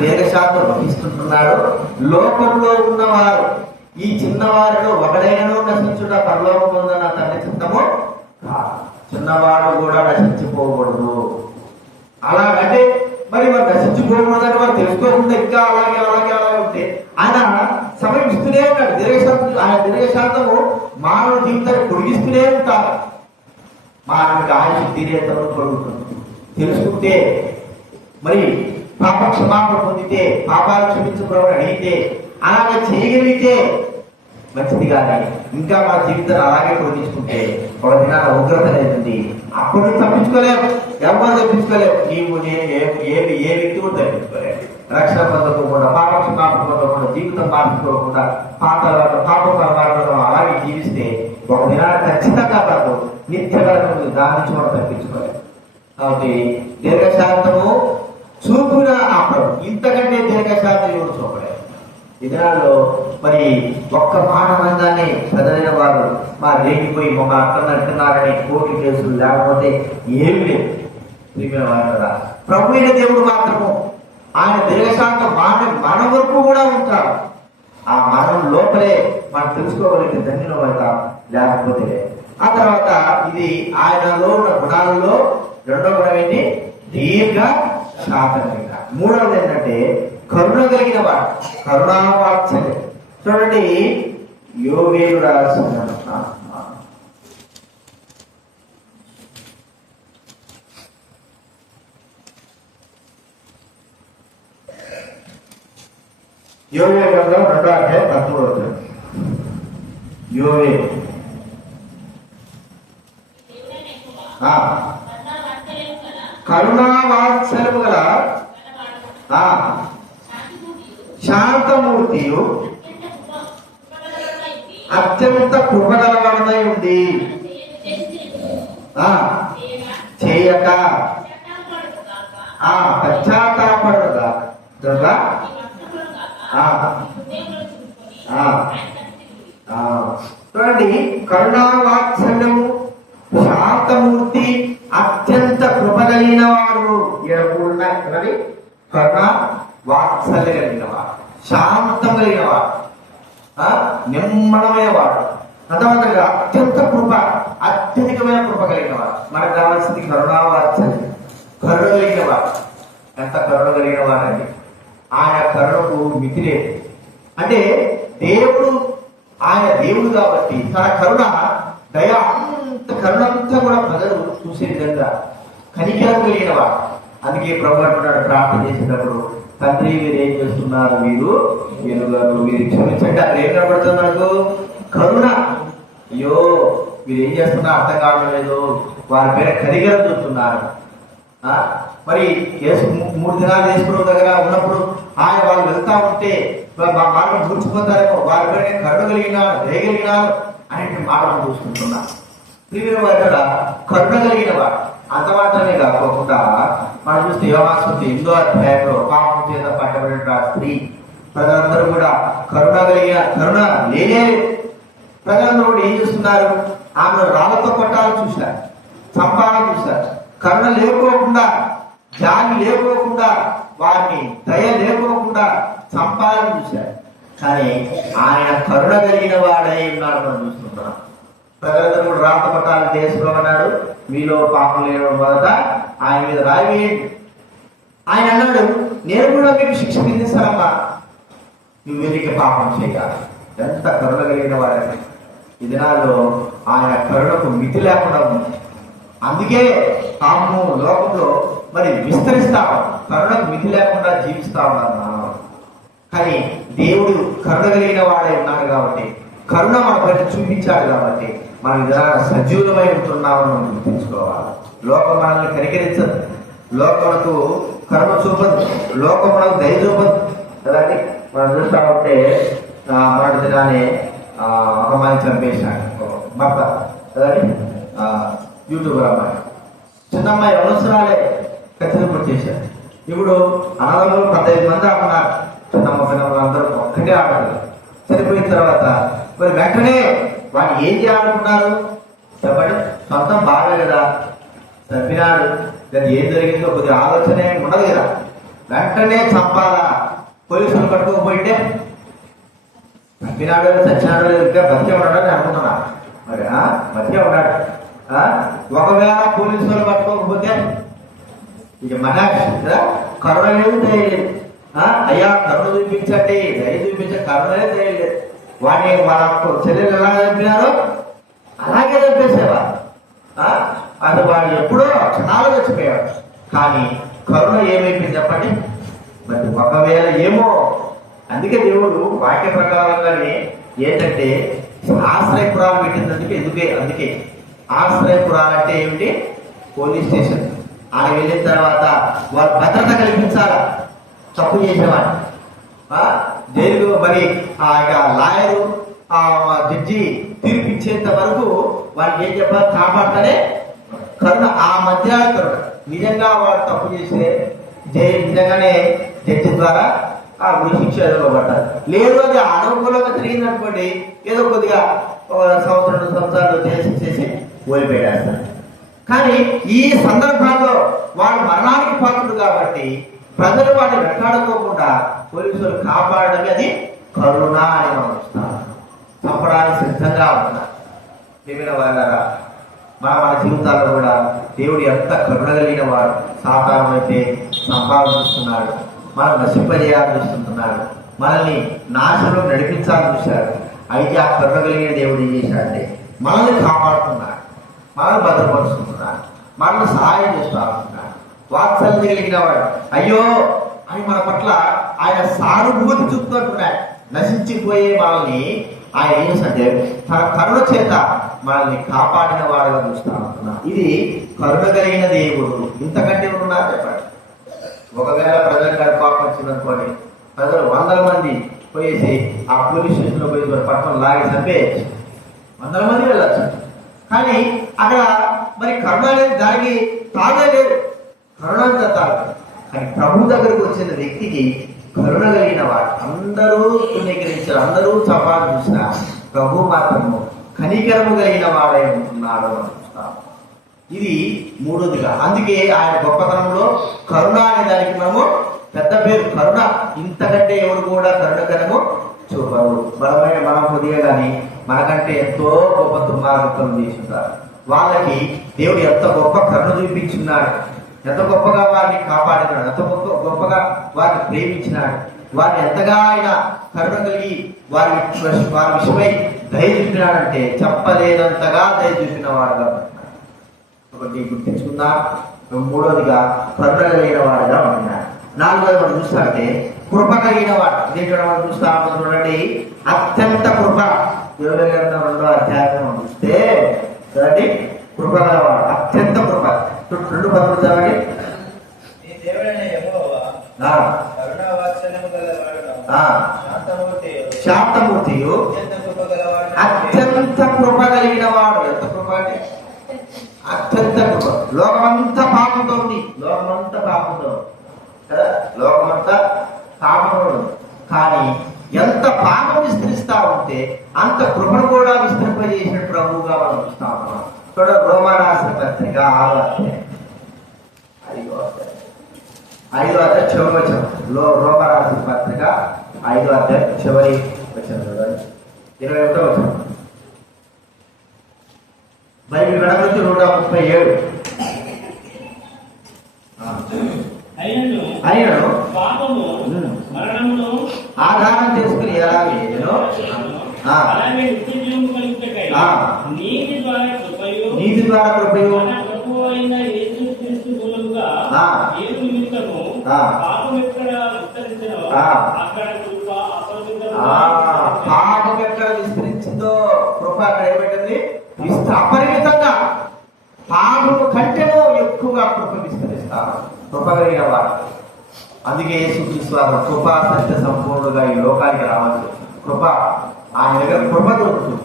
దీర్ఘశాంతం వహిస్తుంటున్నాడు, లోకంలో ఉన్నవారు ఈ చిన్నవారిలో ఒకడైనను నశించుట పరలోకం ఉందన్న తండ్రి చిత్తము, చిన్నవాడు కూడా నశించిపోకూడదు. అలాగంటే మరి వారు నశించిపోకూడదని వారు తెలుసుకోకుండా ఇంకా అలాగే ఉంటే ఆయన సమయం ఇస్తూనే ఉంటాడు. ఆయన దీర్ఘశాంతము మానవ జీవితాన్ని పొడిగిస్తూనే ఉంటారు. మానవుడికి ఆయుష్ తీరేతను పొడుగుతుంది. తెలుసుకుంటే మరి పాప క్షమాపణ పొందితే, పాపాలు క్షమించబడి అడిగితే, అలాగే చేయగలిగితే మంచిది. కానీ ఇంకా మన జీవితాన్ని అలాగే పొడిగించుకుంటే ఒక దినాల ఉగ్రత అనేది అప్పుడు తప్పించుకోలేము, ఎవరు తప్పించుకోలేము. నీవు నేను ఏ వ్యక్తి కూడా తప్పించుకోలేము. రక్షణ పొందకుండా, పాప క్షమాపణ పొందకుండా, జీవితం మార్చుకోకుండా పాప పరమాత్మలో అలాగే జీవిస్తే ఒక దినాన్ని ఖచ్చితంగా మనకు నిత్యగా దాని నుంచి మనం తప్పించుకోలేదు. కాబట్టి దీర్ఘశాంతము చూపున అప్పుడు ఇంతకంటే దీర్ఘశాంతం ఎవరు చూపలేదు. ఈ దినాల్లో మరి ఒక్క మాట రంగాన్ని చదివిన వారు మా రేగిపోయి ఒక అర్థం అంటున్నారని కోర్టు కేసులు లేకపోతే ఏమి లేదు. ప్రభు అయిన దేవుడు మాత్రము ఆయన దీర్ఘశాంతం మన వరకు కూడా ఉంటాడు. ఆ మరణం లోపలే మనం తెలుసుకోగలిగితే ధన్యుల వరకు లేకపోతే. ఆ తర్వాత ఇది ఆయనలో ఉన్న గుణాలలో రెండవ గుణం ఏంటి? దీర్ఘ శాంతమైన. మూడవది ఏంటంటే కరుణ కలిగిన వాడు, కరుణావాత్సల్యం. చూడండి యోవేలు రాసిన యోవేలు గ్రంథం 2వ అధ్యాయం 13వ వచనం. యోవేలు కరుణావాత్సల్యము గల శాంతమూర్తియు అత్యంత కృపగలవాడనై ఉండి చేయక పశ్చాత్తాపడుగా చూడండి, కరుణావాత్సల్యము, శాంతమూర్తి, అత్యంత కృప కలిగిన వాడు. కరుణ వాత్సల్య కలిగిన వాడు, శాంతం కలిగిన వాడు, నిమ్మడమైన వాడు, అంతమాత్రంగా అత్యంత కృప, అత్యధికమైన కృప కలిగిన వాడు. మనకు కావాల్సింది కరుణావాత్సల్యం, కరుణ కలిగిన వాడు. ఎంత కరుణ కలిగిన వాడండి! ఆయన కరుణకు మితి లేదు. అంటే ఆయన దేవుడు కాబట్టి తన కరుణ దయ అంత కరుణంతా కూడా ప్రజలు చూసే విధంగా కనికరం కలిగిన వాడు. అందుకే ప్రభు అంటున్నాడు ప్రార్థన చేసేటప్పుడు, తండ్రి మీరు ఏం చేస్తున్నారు, మీరు క్షమించండి. అక్కడ ఏం కనబడుతుంది మనకు? కరుణ. అయ్యో మీరు ఏం చేస్తున్నా అర్థం కావడం లేదు, వారి పేరు కనికరం చూస్తున్నారు. మరి 3 దినాలు చేసుకున్న దగ్గర ఉన్నప్పుడు ఆయన వాళ్ళు వెళ్తా ఉంటే వాళ్ళు కూర్చుపోతారేమో, వారి పేరు నేను కరుణ కలిగినాను, దయగలిగినాను అనే మాటలు చూసుకుంటున్నా. ప్రియుల వాడ కరుణ కలిగిన వాడు. అంత మాత్రమే కాకుండా మనం చూస్తే యోహాను 8వ అధ్యాయంలో పాపం చేత పట్టబడిన స్త్రీ, ప్రజలందరూ కూడా కరుణ లేనే. ప్రజలందరూ కూడా ఏం చేస్తున్నారు? ఆమె రాళ్లతో కొట్టాలని చూశారు, చంపాలని చూశారు. కరుణ లేకోకుండా, జాలి లేకోకుండా, వారిని దయ లేకోకుండా చంపాలని చూశారు. కానీ ఆయన కరుణ కలిగిన వాడై ఉన్నాడు. మనం చూస్తున్నాం. ప్రజలందరూ కూడా రాత పట్టాలని దేశంలో అన్నాడు, మీలో పాపం లేవడం మొదట ఆయన మీద రాయి వేయండి. ఆయన అన్నాడు, నేను కూడా మీకు శిక్ష విధిస్తానమ్మా, నువ్వు వెలికి పాపం చేయాలి. ఎంత కరుణ కలిగిన వారండి. ఈ దినాల్లో ఆయన కరుణకు మితి లేకుండా ఉంది. అందుకే తాము లోకంలో మరి విస్తరిస్తాము, కరుణకు మితి లేకుండా జీవిస్తా ఉన్నారు మానవుడు. కానీ దేవుడు కరుణ కలిగిన వాడే ఉన్నాడు కాబట్టి, కరుణ మన పైన చూపించాడు కాబట్టి మన విధాన సజీవులమై ఉంటున్నామని మనం గుర్తించుకోవాలి. లోకం మనల్ని కనికరించదు, లోకములకు కరుణ చూపదు, లోకములకు దయ చూపదు కదండి. మనం చూస్తా ఉంటే మొదటి దినానే ఒక అమ్మాయిని చంపేశాడు భర్త కదండి. యూట్యూబర్ అమ్మాయి, చిన్న అమ్మాయి అవసరాలే ఖచ్చితంగా చేశారు. ఇప్పుడు అనాథలు 15 మంది ఆడుతున్నారు, చిన్నమ్మ పిల్లలు అందరూ ఒక్కటే ఆడారు. చనిపోయిన తర్వాత మరి వెంటనే వాళ్ళు ఏం చేయాలనుకున్నారు చెప్పండి. సొంతం బాగా కదా, చంపినాడు, లేదా ఏం జరిగిందో కొద్దిగా ఆలోచన ఉండదు కదా, వెంటనే చంపాలా. పోలీసులు పట్టుకోకపోయింటే చంపినాడు చచ్చినాడు ఇంకా బతికే ఉన్నాడని అనుకుంటున్నా. మరి బతికే ఉన్నాడు. ఒకవేళ పోలీసులు పట్టుకోకపోతే ఇక మన కరుణ లేదు, దయలేదు. అయ్యా కరుణ చూపించండి, దయ చూపించండి, కరుణనే దయలేదు. వాడిని వాళ్ళ చెల్లెలు ఎలా చంపినారో అలాగే చంపేసేవా. అది వాడు ఎప్పుడో క్షణాలు చచ్చిపోయాడు. కానీ కరుణ ఏమైపోయింది చెప్పండి. మరి ఒకవేళ ఏమో, అందుకే దేవుడు వాక్య ప్రకారంగానే ఏంటంటే ఆశ్రయపురాలు పెట్టిందందుకే అందుకే ఆశ్రయపురాలు అంటే ఏమిటి? Police station. ఆడ వెళ్ళిన తర్వాత వారు భద్రత కల్పించాలి తప్పు చేసేవాడు. జైలు మరి ఆ లాయరు జడ్జి తీర్పిచ్చేంత వరకు వాడికి ఏం చెప్పాలి? కాపాడుతూనే కరుణ. ఆ మధ్య కరుణ నిజంగా వాడు తప్పు చేస్తే నిజంగానే జడ్జి ద్వారా ఆ గురి శిక్ష ఇవ్వబడ్డారు. లేదు అది అనుకూలంగా తిరిగింది అనుకోండి, ఏదో కొద్దిగా సంవత్సరం 2 సంవత్సరాలు చేసి ఓడిపోయేస్తారు. కానీ ఈ సందర్భంలో వాడు మరణానికి పాత్రుడు కాబట్టి ప్రజలు వాడిని వెంటాడుకోకుండా పోలీసులు కాపాడడమే అది కరుణ అని మనం చూస్తాం. చంపడానికి సిద్ధంగా ఉన్నారు. ఏమైనా వాళ్ళారా మన జీవితాల్లో కూడా దేవుడు ఎంత కరుణ కలిగిన వాడు. సాధారణ అయితే సంపాదిస్తున్నాడు, మనం నశింపజేయాలని చూస్తున్నాడు, మనల్ని నాశనం నడిపించాలని చూశాడు. అయితే ఆ కరుణ కలిగిన దేవుడు ఏం చేశాడంటే మనల్ని కాపాడుతున్నాడు, మనల్ని భద్రపరుస్తున్నాడు, మనల్ని సహాయం చేస్తూ ఉంటున్నాడు. వాత్సల్యం కలిగిన వాడు అయ్యో అని మన పట్ల ఆయన సానుభూతి చూపుతున్నాడు. నశించిపోయే మనల్ని ఆయన ఏం చేస్తే తన కరుణ చేత మనల్ని కాపాడిన వాడుగా చూస్తూ ఉంటున్నాడు. ఇది కరుణ కలిగిన దేవుడు. ఇంతకంటే ఉన్నారు చెప్పండి. ఒకవేళ ప్రజల గారి కోపం వచ్చిందనుకోండి, ప్రజలు 100 మంది పోయేసి ఆ పోలీస్ స్టేషన్లో పోయి పట్టణం లాగి చంపేయచ్చు, 100 మంది వెళ్ళచ్చు. కానీ అక్కడ మరి కరుణ అనేది దానికి తాగే లేదు, కరుణ తాగు. కానీ ప్రభు దగ్గరకు వచ్చిన వ్యక్తికి కరుణ కలిగిన వాడు. అందరూ పుణ్యకరించారు, అందరూ చంపాలని చూసిన ప్రభు మాత్రము కనికరము కలిగిన వాడై ఉంటున్నాడు అని చూస్తాము. ఇది మూడోదిగా. అందుకే ఆయన గొప్పతనంలో కరుణ అనే దానికి మనము పెద్ద పేరు కరుణ. ఇంతకంటే ఎవరు కూడా కరుణకరము చూపరు. బలమైన మనం కొద్దిగా కానీ మనకంటే ఎంతో గొప్ప దుర్మార్గం చేస్తున్నారు. వాళ్ళకి దేవుడు ఎంత గొప్ప కరుణ చూపించున్నాడు, ఎంత గొప్పగా వారిని కాపాడినాడు, ఎంత గొప్పగా వారిని ప్రేమించినాడు, వారిని ఎంతగా ఆయన కరుణ కలిగి వారి విషయమై దయ చూపినాడంటే చెప్పలేనంతగా దయ చూపిన వాడుగా ఒకటి గుర్తించుకున్నా. మూడోదిగా కరుణ కలిగిన వాడుగా ఉన్నాడు. నాలుగోది మనం చూస్తామంటే కృప కలిగిన వాడు. ఇదే మనం చూస్తా చూడండి, అత్యంత కృప. 2వ అధ్యాయం మనం చూస్తే చూడండి, కృప గలవాడు, అత్యంత కృప. 2 పదములు చదవండి. శాంతమూర్తియు అత్యంత కృప కలిగిన వాడు. ఎంత కృప అంటే అత్యంత కృప. లోకమంతా పాపంతో ఉంది, లోకమంతా పాపంతో కదా, లోకమంతా పాపంతో ఉంది. కానీ ఎంత పాపం విస్తరిస్తా ఉంటే అంత కృపను కూడా విస్తరింపజేసిన ప్రభువుగా మనం చూస్తా ఉన్నాం. చూడ రోమా రాసిన పత్రిక 6వ అధ్యాయం 5వ అధ్యాయం చివరి వచనం. రోమా రాసిన పత్రిక 5వ అధ్యాయం చివరి వచనం చూడండి, 21వ వచనం. బైబిల్ వెనక నుంచి 137. అయినను ఆధారం చేసుకుని ఎలా వేయను అలాగే నిత్య జీవము కలుగుటకై నీతి ద్వారా కృపయు మన ప్రభువు అయిన యేసుక్రీస్తు మూలముగా దేవుని నిమిత్తము పాపం ఎక్కడ విస్తరించినో అక్కడ కృప పాపం ఎక్కడ విస్తరించిందో కృప అక్కడ ఏమిటండి అపరిమితంగా పాపము కంటేనో ఎక్కువగా కృప విస్తరిస్తారు కృప కలిగిన వారు. అందుకే యేసుక్రీస్తు వారు కృపా సత్య సంపూర్ణంగా ఈ లోకానికి రావచ్చు. కృప ఆయన దగ్గర కృప దొరుకుతుంది.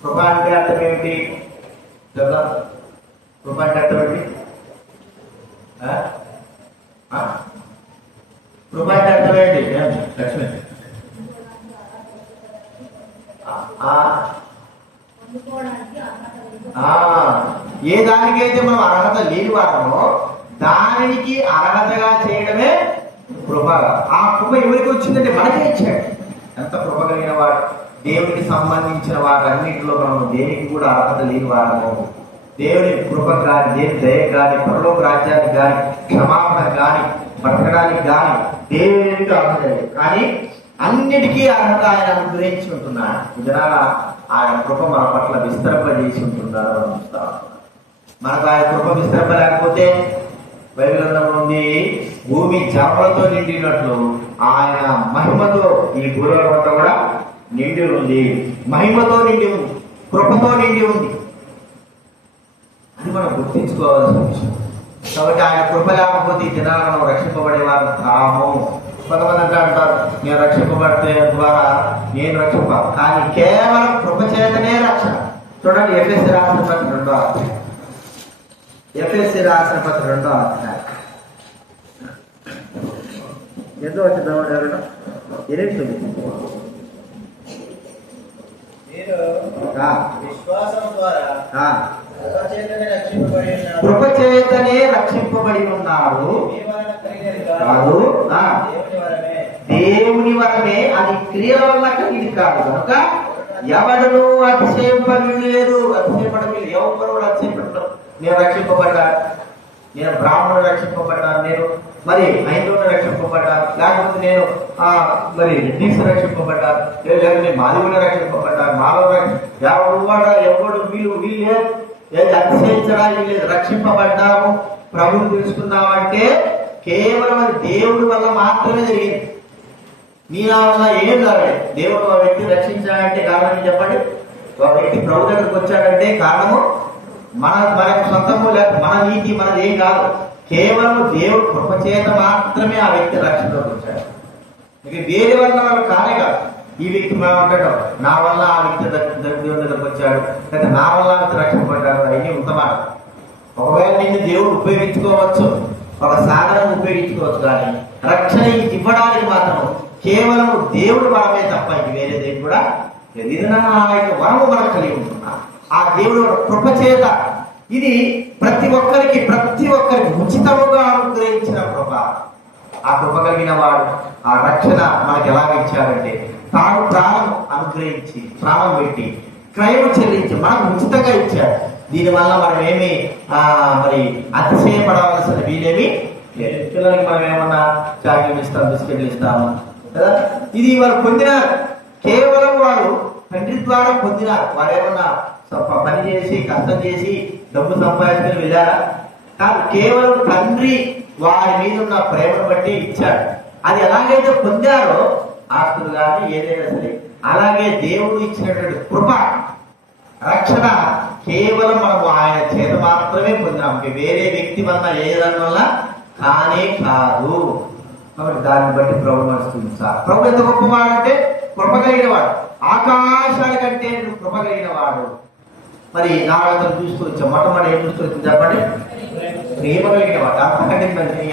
కృప అంటే అర్థం ఏమిటి కదా? కృప అంటే అర్థం ఏంటి? కృప అంటే అర్థం ఏంటి లక్ష్మి? ఏ దానికైతే మనం అర్హత లేని వారమో దానికి అర్హతగా చేయడమే కృప. ఆ కృప ఎవరికి వచ్చిందంటే మనకే ఇచ్చాడు. ఎంత కృప కలిగిన వాడు. దేవునికి సంబంధించిన వారన్నింటిలో మనం దేనికి కూడా అర్హత లేని వారము. దేవుని కృప కానీ, దేవుని దయ కానీ, పరలోక రాజ్యానికి కానీ, క్షమాపణ కానీ, బ్రతకడానికి కానీ దేవునికి అర్హత లేదు. కానీ అన్నిటికీ అర్హత ఆయన అనుగ్రహించి ఉంటున్నాడు. జనాల ఆయన కృప మన పట్ల విస్తరింపజేసి ఉంటున్నారు. మనకు ఆయన కృప విస్తరింపలేకపోతే బైబిల్ గ్రంథంలో ఉంది, భూమి జలములతో నిండినట్లు ఆయన మహిమతో ఈ భూలోకమంతా కూడా నిండి ఉంది. మహిమతో నిండి ఉంది, కృపతో నిండి ఉంది. అది మనం గుర్తించుకోవాల్సిన విషయం. కాబట్టి ఆయన కృప లేకపోతే ఈ దినాలను రక్షింపబడేవారు కాము. కొంతమంది అంటారు, నేను రక్షింపబడితే ద్వారా నేను రక్షింప, కానీ కేవలం కృప చేతనే రక్షణ. చూడండి ఎఫ్ఎస్సి రాసిన పత్రిక 2వ అధ్యాయం. ఎఫ్ఎస్సి రాసిన పత్రిక 2వ అధ్యాయం ఎంతో వచ్చిందా? 8 విశ్వాసం ద్వారా కృప చేతనే రక్షింపబడి ఉన్నారు. కాదు, దేవుని వరమే, అది క్రియల వల్ల కలిగి కాదు. కనుక ఎవడను అతిశయపడి లేదు. అతిశయపడమి ఎవరు కూడా అతిశయపడతారు. నేను రక్షింపబడ్డాను, నేను బ్రాహ్మణుడు రక్షింపబడ్డాను, నేను మరి హైందవుని రక్షింపబడ్డాను, లేకపోతే నేను మరి రెడ్డిస్ రక్షింపబడ్డాను, లేకపోతే మాదిగుని రక్షింపబడ్డాను, మాలో ఎవడు వీళ్ళు అతిశయించడానికి లేదు. రక్షింపబడ్డాము, ప్రభువు తెలుసుకుందామంటే కేవలం అది దేవుడి వల్ల మాత్రమే జరిగింది. నీ నా వల్ల ఏం కావాలి. దేవుడు ఆ వ్యక్తి రక్షించాడంటే కారణం చెప్పండి. ఒక వ్యక్తి ప్రభు దగ్గరకు వచ్చాడంటే కారణము మనకు సొంతము లేక మన నీతి మనది ఏం కాదు. కేవలం దేవుడు కృపచేత మాత్రమే ఆ వ్యక్తి రక్షణలోకి వచ్చాడు. ఇక వేరే వల్ల వాళ్ళు కానే కాదు. ఈ వ్యక్తి మనం అంటాడు, నా వల్ల ఆ వ్యక్తి దేవుడి దగ్గరకు వచ్చాడు, లేదా నా వల్ల వ్యక్తి రక్షింపబడ్డాడు, అవన్నీ ఉంటమాట. ఒకవేళ నిన్ను దేవుడు ఉపయోగించుకోవచ్చు, ఒక సాధనం ఉపయోగించుకోవచ్చు, కానీ రక్షణ ఇవ్వడానికి మాత్రం కేవలం దేవుడు వరమే తప్ప ఇది వేరే దేవుడు కూడా ఏదైనా వరము మనకు కలిగి ఉంటున్నా. ఆ దేవుడు కృపచేత ఇది ప్రతి ఒక్కరికి ఉచితముగా అనుగ్రహించిన కృప. ఆ కృప కలిగిన వాడు ఆ రక్షణ మనకు ఎలాగ ఇచ్చాడంటే తాను ప్రాణం అనుగ్రహించి, ప్రాణం పెట్టి, క్రయం చెల్లించి మనకు ఉచితంగా ఇచ్చాడు. దీనివల్ల మనం ఏమి మరి అతిశయపడవలసిన వీలేమి లేదు. పిల్లలకి మనం ఏమన్నా చాక్లెట్ ఇస్తాం, బిస్కెట్లు ఇస్తాము కదా. ఇది వారు పొందినారు, కేవలం వారు తండ్రి ద్వారా పొందినారు. వారు ఏమన్నా పని చేసి కష్టం చేసి డబ్బు సంపాదించుకుని వెళ్ళారా? కాదు, కేవలం తండ్రి వారి మీద ఉన్న ప్రేమను బట్టి ఇచ్చాడు. అది ఎలాగైతే పొందారో ఆస్తులు కానీ ఏదైనా సరే, అలాగే దేవుడు ఇచ్చినటువంటి కృప రక్షణ కేవలం మనము ఆయన చేత మాత్రమే పొందాము. వేరే వ్యక్తి వల్ల ఏదాని వల్ల కానే కాదు. కాబట్టి దాన్ని బట్టి ప్రభు నడుస్తుంది. ప్రభు ఎంత గొప్పవాడంటే కృప కలిగిన వాడు, ఆకాశాల కంటే కృప కలిగిన వాడు. మరి నాలుగు చూస్తూ వచ్చాం. మొట్టమొదటి ఏం చూస్తూ వచ్చింది చెప్పండి? ప్రేమ కలిగిన వాడు. అంతకంటే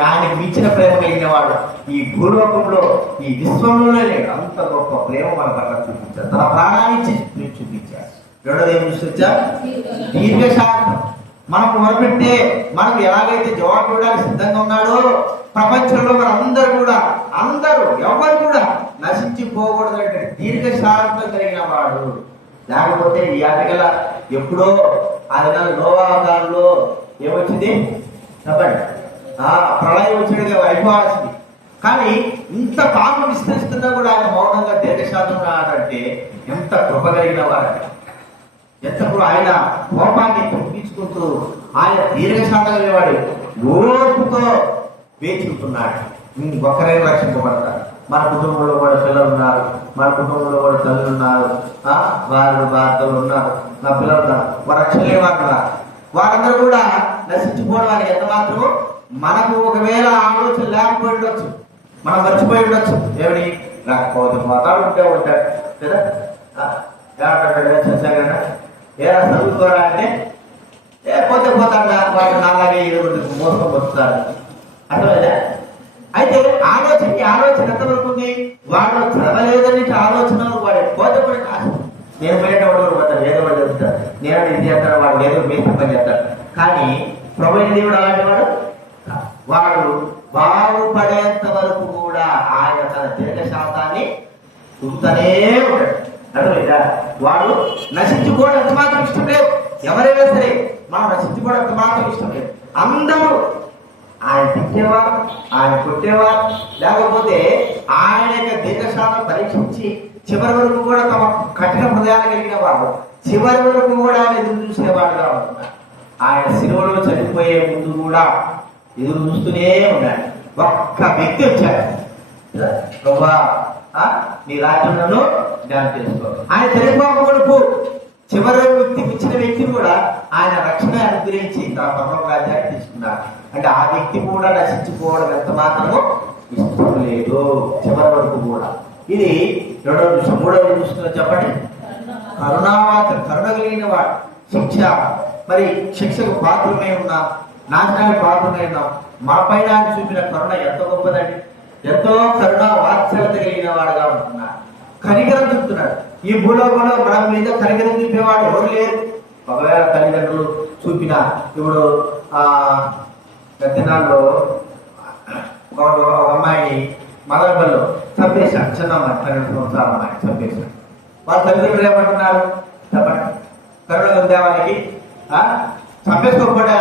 ఆయనకు మించిన ప్రేమ కలిగిన వాడు ఈ భూలోకంలో, ఈ విశ్వంలోనే లేడు. అంత గొప్ప ప్రేమ మన పట్ల చూపించారు, తన ప్రాణాన్ని చూపించారు. రెండోది ఏం చూస్తూ వచ్చా? దీర్ఘశాంతం. మనకు మొదలుపెట్టే మనకు ఎలాగైతే జవాబు ఇవ్వడానికి సిద్ధంగా ఉన్నాడో, ప్రపంచంలో మనందరూ కూడా ఎవరు కూడా నశించిపోకూడదంటే దీర్ఘశాంతం కలిగిన వాడు. లేకపోతే ఈ ఆటగల ఎప్పుడో ఆ దినాలు నోవాకాలంలో ఏమొచ్చింది చెప్పండి? ప్రళయం వచ్చినట్టుగా అయిపోవాల్సింది. కానీ ఇంత పాపం విస్తరిస్తున్నా కూడా ఆయన మౌనంగా దీర్ఘశాంతం ఉన్నాడంటే ఎంత కృప కలిగిన వారంటే, ఎంత ఆయన కోపాన్ని తగ్గించుకుంటూ ఆయన దీర్ఘశాంతం కలిగేవాడు ఓర్పుతో వేచుకుంటున్నాడు. ఒక్కరే రక్షింపబడతారు. మన కుటుంబంలో కూడా పిల్లలు ఉన్నారు, మన కుటుంబంలో కూడా తల్లులు ఉన్నారు, వారు భర్తలు ఉన్నారు, నా పిల్లలు ఉన్నారు, వారు రక్షణలే వారు ఉన్నారు. వారందరూ కూడా నశించిపోవడానికి ఎంత మాత్రము మనకు ఒకవేళ ఆలోచన లేకపోయి ఉండొచ్చు, మనం మర్చిపోయి ఉండొచ్చు. ఏమిటి లేకపోతే పోతాడు ఉంటే ఉంటాడు కదా, ఏమంటాడు చూసాగా ఏరా చదువుకోరా అంటే పోతే పోతాడు, వాడు నాలాగే ఏదో మోసం వస్తాడు అర్థమైందా. అయితే ఆలోచన ఎంతవరకు ఉంది, వాడు చదవలేదని ఆలోచన వాడు పోతే కూడా కాదు. నేను పోయేటప్పుడు కూడా పోతాడు, ఏదో వాడు చెప్తాడు, నేను ఇది చేస్తాడు, వాడు ఏదో మేసి పని చేస్తాడు. కానీ ప్రభు దేవుడు అలాంటి వాడు బాగుపడేంత వరకు కూడా ఆయన తన దీర్ఘశాంతాన్ని చూస్తూనే ఉంటాడు. అర్థమైందా. వాడు నశించుకోవడం ఎంత మాత్రం ఇష్టం లేదు. ఎవరైనా సరే మనం నశించుకోవడం ఎంత మాత్రం ఇష్టం లేదు. అందరూ ఆయన తిట్టేవారు, ఆయన కొట్టేవారు, లేకపోతే ఆయన యొక్క దీర్ఘశాంతం పరీక్షించి చివరి వరకు కూడా తమ కఠిన హృదయాలు కలిగిన వాడు చివరి వరకు కూడా ఆయన ఎదురు చూసేవాడుగా ఉంటున్నారు. ఆయన శిలువలో చనిపోయే ముందు కూడా ఎదురు చూస్తూనే ఉన్నాడు. ఒక్క వ్యక్తి వచ్చాడు, ప్రభువా నీ రాజ్యంలో ధ్యానం చేసుకో. ఆయన చనిపోకమునుపు చివరి వ్యక్తికి ఇచ్చిన వ్యక్తిని కూడా ఆయన రక్షణ అనుగ్రహించి తన పరలోక రాజ్యాన్ని తీసుకున్నాడు. అంటే ఆ వ్యక్తి కూడా నశించుకోవడం ఎంత మాత్రమో ఇష్టం లేదు చివరి వరకు కూడా. ఇది రెండవ విషయం. మూడవ చూస్తున్నా చెప్పండి, కరుణ కలిగిన వాడు. శిక్ష, మరి శిక్షకు పాత్రమై ఉన్నాం, నాశనానికి పాత్రమై ఉన్నాం. మన పైన చూపిన కరుణ ఎంతో గొప్పదండి. ఎంతో కరుణ వాత్సల్యత కలిగిన వాడుగా ఉంటున్నాడు. కనికరం చూపుతున్నాడు. ఈ భూలోకంలో మన మీద కనికరం చూపేవాడు ఎవరు లేరు. ఒకవేళ తల్లిదండ్రులు చూపిన, ఇప్పుడు దినాల్లో ఒక అమ్మాయిని మదనపల్లిలో చంపేశాడు. చిన్న అమ్మాయి, 12 సంవత్సరాల అమ్మాయి చంపేశాడు. వాళ్ళ తల్లిదండ్రులు ఏమంటున్నారు చెప్పండి, కరుణ ఉందే వాళ్ళకి? చంపేసుకోకుండా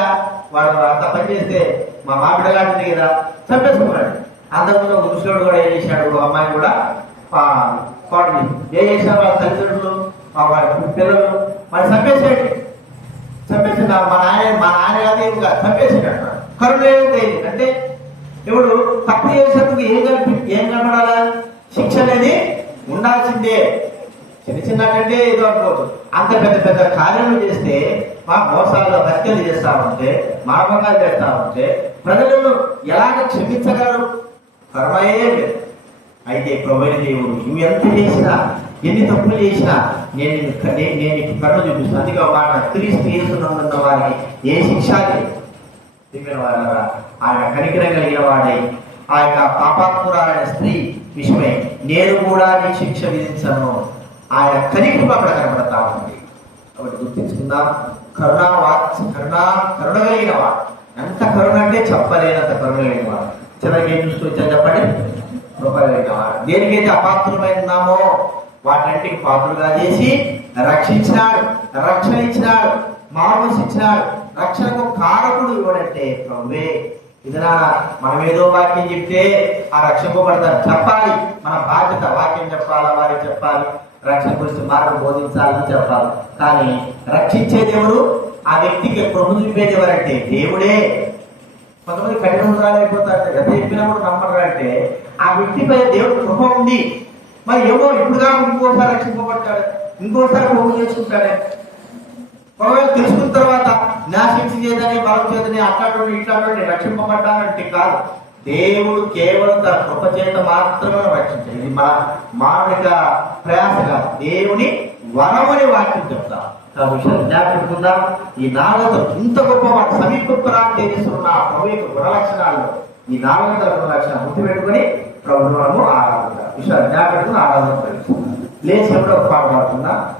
వాడు అంత పని చేస్తే మా మామిడి లాంటిది కదా, చంపేసుకున్నాడు. అంతకుముందు ఒక ముసలోడు కూడా ఏం చేశాడు, ఒక అమ్మాయి కూడా కోటని ఏం చేశారు వాళ్ళ తల్లిదండ్రులు, వాళ్ళ పిల్లలు మరి చంపేసాడు. మా నాయన కాదే చంపేసాడు. కరుణ ఏమిటి అంటే, ఇప్పుడు తప్పు చేసేందుకు ఏం కనపడాలా? శిక్ష అనేది ఉండాల్సిందే. చిన్న అంటే ఏదో అనుకోవచ్చు. అంత పెద్ద కార్యాలు చేస్తే, మా మోసాల్లో హత్యలు చేస్తా ఉంటే, మానవంగాలు చేస్తా ఉంటే ప్రజలను ఎలాగ క్షమించగలరు? కరుణయే లేదు. అయితే ప్రభువైన దేవుడు నువ్వు ఎంత చేసినా, ఎన్ని తప్పులు చేసినా నేను నీకు కరుణ చూపిస్తాను. అందుకే ఒక మాట, క్రీస్తు యేసునందున్న వారికి ఏ శిక్ష లేదు. ఆయన కనికరం కలిగిన వాడై ఆ యొక్క పాపాత్మురాలైన స్త్రీ విషయమై నేను కూడా నీ శిక్ష విధించను. ఆయన కనికరం అక్కడ కనబడతా ఉంది. కాబట్టి గుర్తించుకుందాం, కరుణ కలిగిన వాడు. ఎంత కరుణ అంటే చెప్పలేనంత కరుణ కలిగిన వాడు. చివరికి ఏం చూస్తూ వచ్చా చెప్పండి, కృప కలిగిన వాడు. దేనికైతే అపాత్రులమైనామో వాటింటికి పాత్రలుగా చేసి రక్షించినాడు, రక్షణ ఇచ్చినాడు, మార్గస్ ఇచ్చినాడు. రక్షణకు కారకుడు ఇవ్వడంటే ప్రభువే. ఇదనా మనం ఏదో వాక్యం చెప్తే ఆ రక్షింపబడతారు చెప్పాలి. మన బాధ్యత వాక్యం చెప్పాలా, వారికి చెప్పాలి, రక్షణ గురించి మార్గం బోధించాలని చెప్పాలి. కానీ రక్షించేది ఎవరు? ఆ వ్యక్తికి ప్రభు చూపేది ఎవరంటే దేవుడే. కొంతమంది కఠిన హృదయాలు అయిపోతారు, ఎంత చెప్పినప్పుడు నమ్మరు. అంటే ఆ వ్యక్తిపై దేవుడు కృప ఉంది. మరి ఏమో ఇప్పుడుగా ఇంకోసారి రక్షింపబడతాడు, ఇంకోసారి ప్రభు చేసుకుంటాడే. ఒకవేళ తెలుసుకున్న తర్వాత నా శిక్ష చేతనే బలం చేతనే అట్లాంటి ఇట్లాంటి రక్షింపబడ్డానంటే కాదు. దేవుడు కేవలం తన కృప చేత మాత్రమే రక్షించాడు. ఇది మన మానవిక ప్రయాసగా దేవుని వరమని వాక్యం చెప్తాం. విషయం జ్ఞాపకం. ఈ 4 ఇంత గొప్ప వాటి సమీపరాన్ని తెలియజేస్తున్న ప్రభు యొక్క గుణలక్షణాలు, ఈ 4 గుణలక్షణాలు గుర్తుపెట్టుకుని ప్రభుత్వము ఆరాధన విషయాలు జ్ఞాపకం ఆరాధన లేచినప్పుడు ఒక పాట పాడుతున్నా.